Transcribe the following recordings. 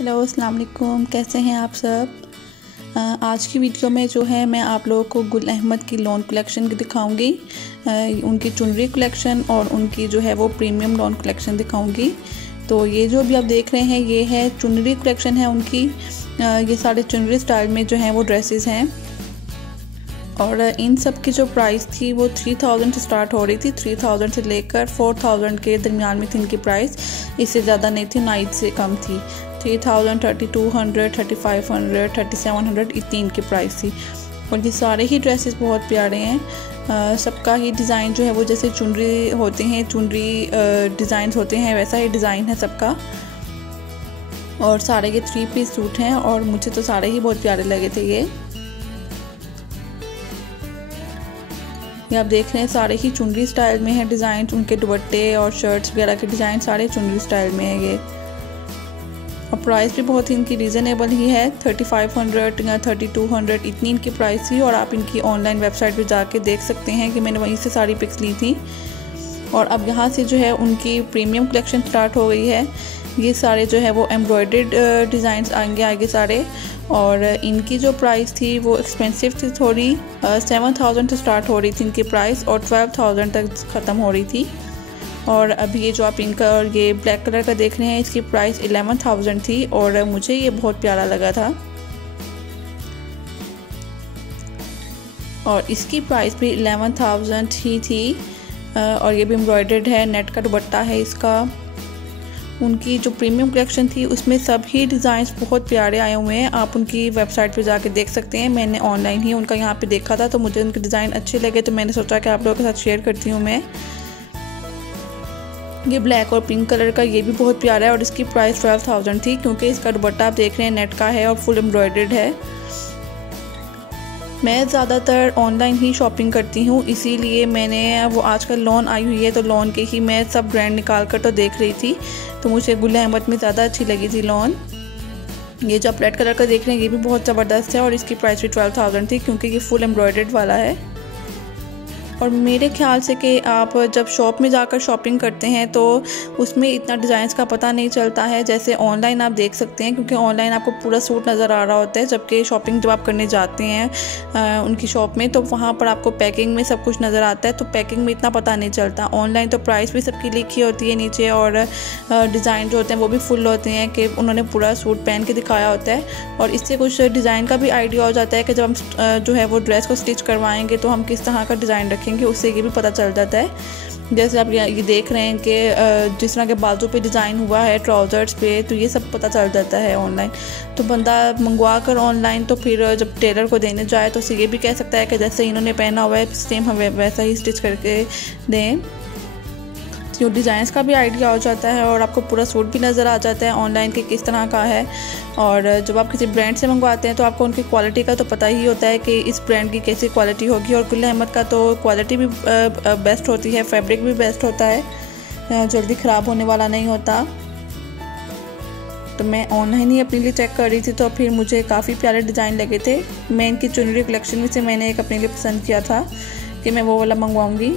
Hello अस्सलाम वालेकुम, कैसे हैं आप सब। आज की वीडियो में जो है मैं आप लोगों को गुल अहमद की लॉन कलेक्शन दिखाऊंगी। उनकी चुनरी कलेक्शन और उनकी जो है वो प्रीमियम लॉन कलेक्शन दिखाऊंगी। तो ये जो भी आप देख रहे हैं ये है चुनरी कलेक्शन है उनकी। ये सारे चुनरी स्टाइल में जो हैं वो ड्रेसेस हैं और इन सब की जो प्राइस थी वो 3000 से स्टार्ट हो रही थी। 3000 से लेकर 4000 के दरमियान में थी इनकी प्राइस, इससे ज़्यादा नहीं थी, नाइट से कम थी। 3000, 3200, 3500, 3700 इतनी इनकी प्राइस थी। और ये सारे ही ड्रेसेस बहुत प्यारे हैं। सबका ही डिज़ाइन जो है वो जैसे चुनरी होते हैं, चुनरी डिज़ाइन होते हैं वैसा ही डिज़ाइन है सबका। और सारे ये 3 पीस सूट हैं और मुझे तो सारे ही बहुत प्यारे लगे थे। ये आप देख रहे हैं सारे ही चुनरी स्टाइल में है डिज़ाइन, उनके दुपट्टे और शर्ट्स वगैरह के डिज़ाइन सारे चुनरी स्टाइल में है ये। और प्राइस भी बहुत ही इनकी रीज़नेबल ही है, 3500 या 3200 इतनी इनकी प्राइस थी। और आप इनकी ऑनलाइन वेबसाइट पे जाके देख सकते हैं कि मैंने वहीं से सारी पिक्स ली थी। और अब यहाँ से जो है उनकी प्रीमियम कलेक्शन स्टार्ट हो गई है। ये सारे जो है वो एम्ब्रॉयडर्ड डिज़ाइंस आएंगे आगे सारे। और इनकी जो प्राइस थी वो एक्सपेंसिव थी थोड़ी, 7000 से स्टार्ट हो रही थी इनकी प्राइस और 12000 तक ख़त्म हो रही थी। और अभी ये जो आप इनका और ये ब्लैक कलर का देख रहे हैं इसकी प्राइस 11000 थी और मुझे ये बहुत प्यारा लगा था। और इसकी प्राइस भी 11000 ही थी। और ये भी एम्ब्रॉयडर्ड है, नेट का दुपट्टा है इसका। उनकी जो प्रीमियम कलेक्शन थी उसमें सभी डिज़ाइंस बहुत प्यारे आए हुए हैं, आप उनकी वेबसाइट पे जाके देख सकते हैं। मैंने ऑनलाइन ही उनका यहाँ पे देखा था तो मुझे उनके डिज़ाइन अच्छे लगे तो मैंने सोचा कि आप लोगों के साथ शेयर करती हूँ मैं। ये ब्लैक और पिंक कलर का ये भी बहुत प्यारा है और इसकी प्राइस 12000 थी क्योंकि इसका दुपट्टा आप देख रहे हैं नेट का है और फुल एम्ब्रॉयडर्ड है। मैं ज़्यादातर ऑनलाइन ही शॉपिंग करती हूँ, इसीलिए मैंने वो आजकल लॉन आई हुई है तो लॉन के ही मैं सब ब्रांड निकाल कर तो देख रही थी। तो मुझे गुल अहमद में ज़्यादा अच्छी लगी थी लॉन। ये जो आप रेड कलर का देख रहे हैं ये भी बहुत ज़बरदस्त है और इसकी प्राइस भी 12000 थी क्योंकि ये फुल एम्ब्रॉयडर्ड वाला है। और मेरे ख्याल से कि आप जब शॉप में जाकर शॉपिंग करते हैं तो उसमें इतना डिज़ाइंस का पता नहीं चलता है जैसे ऑनलाइन आप देख सकते हैं, क्योंकि ऑनलाइन आपको पूरा सूट नज़र आ रहा होता है। जबकि शॉपिंग जब आप करने जाते हैं उनकी शॉप में तो वहाँ पर आपको पैकिंग में सब कुछ नज़र आता है, तो पैकिंग में इतना पता नहीं चलता। ऑनलाइन तो प्राइस भी सबकी लिखी होती है नीचे और डिज़ाइन जो होते हैं वो भी फुल होते हैं कि उन्होंने पूरा सूट पहन के दिखाया होता है। और इससे कुछ डिज़ाइन का भी आइडिया हो जाता है कि जब हम जो है वो ड्रेस को स्टिच करवाएंगे तो हम किस तरह का डिज़ाइन रखेंगे, उससे ये भी पता चल जाता है। जैसे आप ये देख रहे हैं कि जिस तरह के बाजू पे डिज़ाइन हुआ है ट्राउज़र्स पे, तो ये सब पता चल जाता है ऑनलाइन। तो बंदा मंगवा कर ऑनलाइन तो फिर जब टेलर को देने जाए तो उसे ये भी कह सकता है कि जैसे इन्होंने पहना हुआ है सेम हमें वैसा ही स्टिच करके दें। जो डिज़ाइंस का भी आइडिया हो जाता है और आपको पूरा सूट भी नज़र आ जाता है ऑनलाइन के किस तरह का है। और जब आप किसी ब्रांड से मंगवाते हैं तो आपको उनकी क्वालिटी का तो पता ही होता है कि इस ब्रांड की कैसी क्वालिटी होगी। और गुल अहमद का तो क्वालिटी भी बेस्ट होती है, फैब्रिक भी बेस्ट होता है, जल्दी ख़राब होने वाला नहीं होता। तो मैं ऑनलाइन ही अपने लिए चेक कर रही थी तो फिर मुझे काफ़ी प्यारे डिज़ाइन लगे थे। मैं इनकी चुनरी कलेक्शन में से मैंने एक अपने लिए पसंद किया था कि मैं वो वाला मंगवाऊँगी।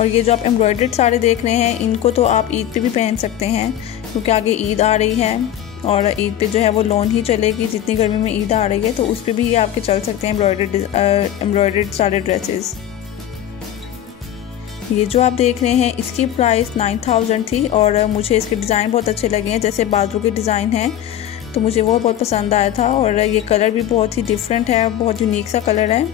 और ये जो आप एम्ब्रॉयडर्ड साड़े देख रहे हैं इनको तो आप ईद पे भी पहन सकते हैं क्योंकि आगे ईद आ रही है और ईद पे जो है वो लॉन ही चलेगी। जितनी गर्मी में ईद आ रही है तो उस पे भी आपके चल सकते हैं एम्ब्रॉयडर्ड सारे ड्रेसेस। ये जो आप देख रहे हैं इसकी प्राइस 9000 थी और मुझे इसके डिज़ाइन बहुत अच्छे लगे हैं। जैसे बाजू के डिज़ाइन हैं तो मुझे वो बहुत पसंद आया था और ये कलर भी बहुत ही डिफरेंट है, बहुत यूनिक सा कलर है।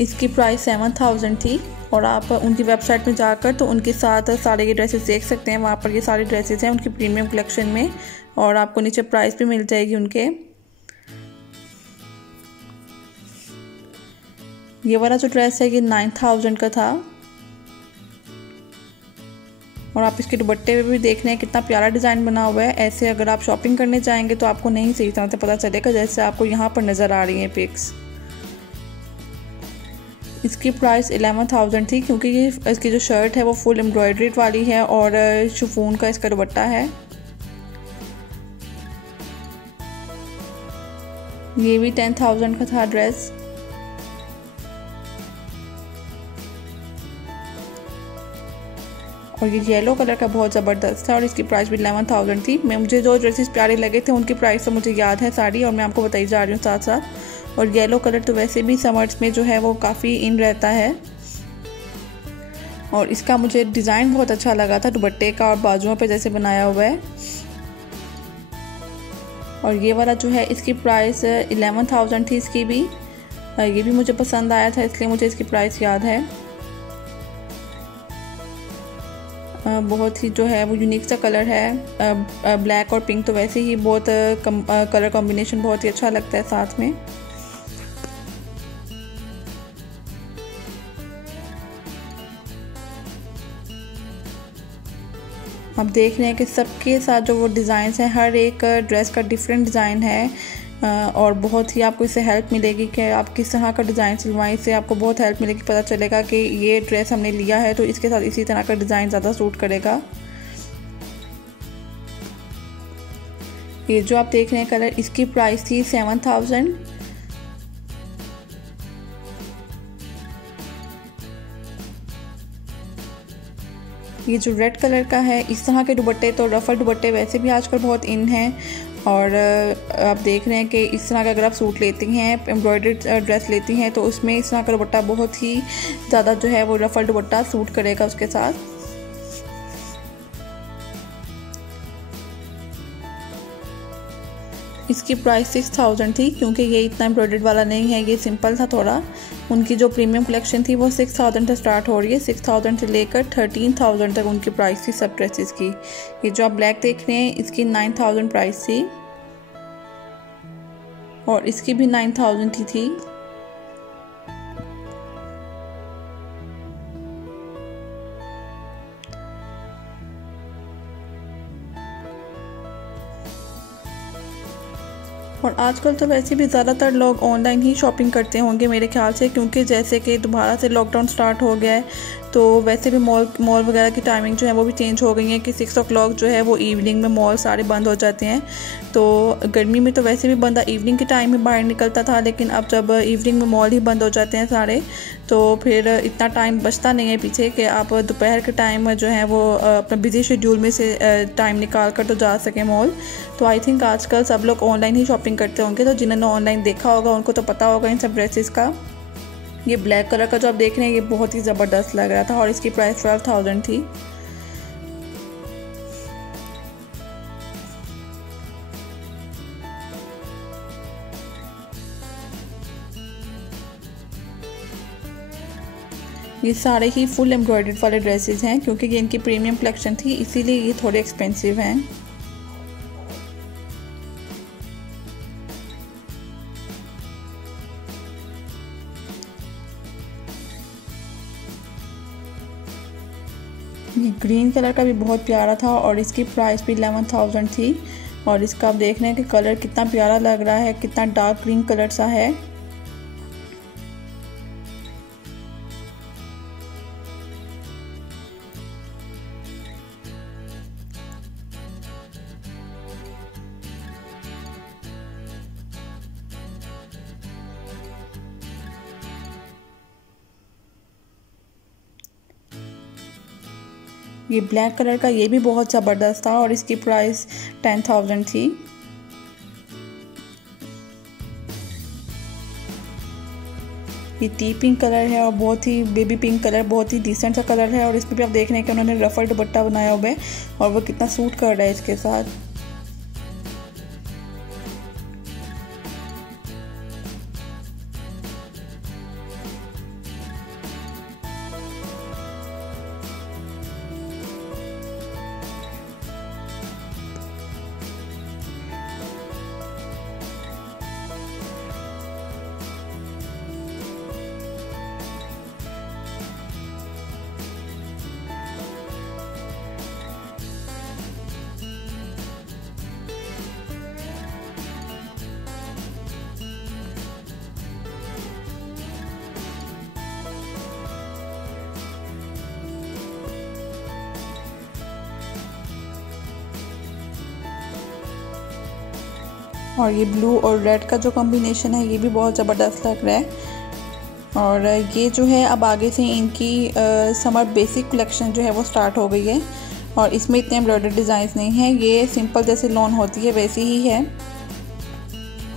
इसकी प्राइस 7000 थी और आप उनकी वेबसाइट में जाकर तो उनके साथ सारे ये ड्रेसेस देख सकते हैं। वहाँ पर ये सारे ड्रेसेस हैं उनकी प्रीमियम कलेक्शन में और आपको नीचे प्राइस भी मिल जाएगी उनके। ये वाला जो ड्रेस है ये 9000 का था। और आप इसके दुपट्टे पे भी देख रहे हैं कितना प्यारा डिज़ाइन बना हुआ है। ऐसे अगर आप शॉपिंग करने जाएंगे तो आपको नहीं सही तरह से पता चलेगा जैसे आपको यहाँ पर नज़र आ रही हैं पिक्स। इसकी प्राइस 11000 थी क्योंकि ये इसकी जो शर्ट है वो फुल एम्ब्रॉयडर्ड वाली है और शिफॉन का इसका दुपट्टा है। ये भी 10000 का था ड्रेस। और ये येलो कलर का बहुत ज़बरदस्त था और इसकी प्राइस भी 11,000 थी। मुझे जो ड्रेसेस प्यारे लगे थे उनकी प्राइस तो मुझे याद है सारी, और मैं आपको बताई जा रही हूँ साथ साथ। और येलो कलर तो वैसे भी समर्स में जो है वो काफ़ी इन रहता है। और इसका मुझे डिज़ाइन बहुत अच्छा लगा था दुपट्टे का, और बाजुओं पे जैसे बनाया हुआ है। और ये वाला जो है इसकी प्राइस 11,000 थी इसकी भी। ये भी मुझे पसंद आया था इसलिए मुझे इसकी प्राइस याद है। बहुत ही जो है वो यूनिक सा कलर है। ब्लैक और पिंक तो वैसे ही बहुत कलर कॉम्बिनेशन बहुत ही अच्छा लगता है साथ में। आप देख रहे हैं कि सबके साथ जो वो डिज़ाइंस हैं, हर एक ड्रेस का डिफरेंट डिज़ाइन है। और बहुत ही आपको इससे हेल्प मिलेगी कि आप किस तरह का डिज़ाइन सिलवाएं। इससे आपको बहुत हेल्प मिलेगी, पता चलेगा कि ये ड्रेस हमने लिया है तो इसके साथ इसी तरह का डिज़ाइन ज़्यादा सूट करेगा। ये जो आप देख रहे हैं कलर, इसकी प्राइस थी 7,000। ये जो रेड कलर का है, इस तरह के दुपट्टे तो रफल दुपट्टे वैसे भी आजकल बहुत इन हैं। और आप देख रहे हैं कि इस तरह का अगर आप सूट लेती हैं, एम्ब्रॉयडर्ड ड्रेस लेती हैं, तो उसमें इस तरह का दुपट्टा बहुत ही ज़्यादा जो है वो रफल दुपट्टा सूट करेगा उसके साथ। इसकी प्राइस 6,000 थी, क्योंकि ये इतना एम्ब्रॉयडर्ड वाला नहीं है, ये सिंपल था थोड़ा। उनकी जो प्रीमियम कलेक्शन थी वो 6,000 से स्टार्ट हो रही है। 6,000 से लेकर 13,000 तक उनकी प्राइस थी सब ड्रेसेस की। ये जो आप ब्लैक देख रहे हैं, इसकी 9,000 प्राइस थी, और इसकी भी 9,000 थी। और आजकल तो वैसे भी ज़्यादातर लोग ऑनलाइन ही शॉपिंग करते होंगे मेरे ख्याल से, क्योंकि जैसे कि दोबारा से लॉकडाउन स्टार्ट हो गया है, तो वैसे भी मॉल वगैरह की टाइमिंग जो है वो भी चेंज हो गई है कि 6 o'clock जो है वो इवनिंग में मॉल सारे बंद हो जाते हैं। तो गर्मी में तो वैसे भी बंदा इवनिंग के टाइम में बाहर निकलता था, लेकिन अब जब इवनिंग में मॉल ही बंद हो जाते हैं सारे, तो फिर इतना टाइम बचता नहीं है पीछे कि आप दोपहर के टाइम जो है वो अपना बिजी शेड्यूल में से टाइम निकाल कर तो जा सकें मॉल। तो आई थिंक आजकल सब लोग ऑनलाइन ही शॉपिंग करते होंगे। तो जिन्होंने ऑनलाइन देखा होगा उनको तो पता होगा इन सब ड्रेसेस का। ये ब्लैक कलर का जो आप देख रहे हैं ये बहुत ही ज़बरदस्त लग रहा था, और इसकी प्राइस 12,000 थी। ये सारे ही फुल एम्ब्रॉयडर्ड वाले ड्रेसेस हैं, क्योंकि ये इनकी प्रीमियम कलेक्शन थी, इसीलिए ये थोड़े एक्सपेंसिव हैं। ये ग्रीन कलर का भी बहुत प्यारा था, और इसकी प्राइस भी 11,000 थी। और इसका आप देख रहे हैं कि कलर कितना प्यारा लग रहा है, कितना डार्क ग्रीन कलर सा है। ये ब्लैक कलर का ये भी बहुत ज़बरदस्त था, और इसकी प्राइस 10,000 थी। ये टी पिंक कलर है, और बहुत ही बेबी पिंक कलर, बहुत ही डिसेंट सा कलर है। और इसमें भी आप देख रहे हैं कि उन्होंने रफल दुपट्टा बनाया हुआ है, और वो कितना सूट कर रहा है इसके साथ। और ये ब्लू और रेड का जो कॉम्बिनेशन है ये भी बहुत ज़बरदस्त लग रहा है। और ये जो है अब आगे से इनकी समर बेसिक कलेक्शन जो है वो स्टार्ट हो गई है और इसमें इतने एम्ब्रॉयडर्ड डिज़ाइंस नहीं हैं, ये सिंपल जैसे लॉन होती है वैसी ही है।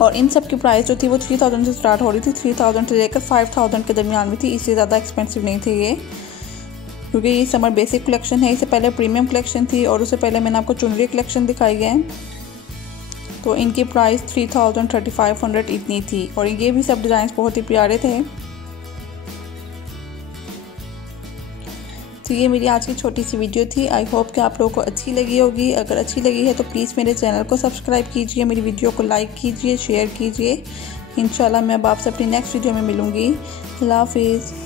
और इन सब की प्राइस जो थी वो 3000 से स्टार्ट हो रही थी, 3000 से लेकर 5000 के दरमियान में थी, इससे ज़्यादा एक्सपेंसिव नहीं थी ये, क्योंकि ये समर बेसिक कलेक्शन है। इससे पहले प्रीमियम कलेक्शन थी और उससे पहले मैंने आपको चुनरी कलेक्शन दिखाई है, तो इनकी प्राइस 3000 3500 इतनी थी। और ये भी सब डिज़ाइन बहुत ही प्यारे थे। तो ये मेरी आज की छोटी सी वीडियो थी। आई होप कि आप लोगों को अच्छी लगी होगी। अगर अच्छी लगी है तो प्लीज़ मेरे चैनल को सब्सक्राइब कीजिए, मेरी वीडियो को लाइक कीजिए, शेयर कीजिए। इंशाल्लाह मैं अब आपसे अपनी नेक्स्ट वीडियो में मिलूँगी। अल्लाह हाफिज़।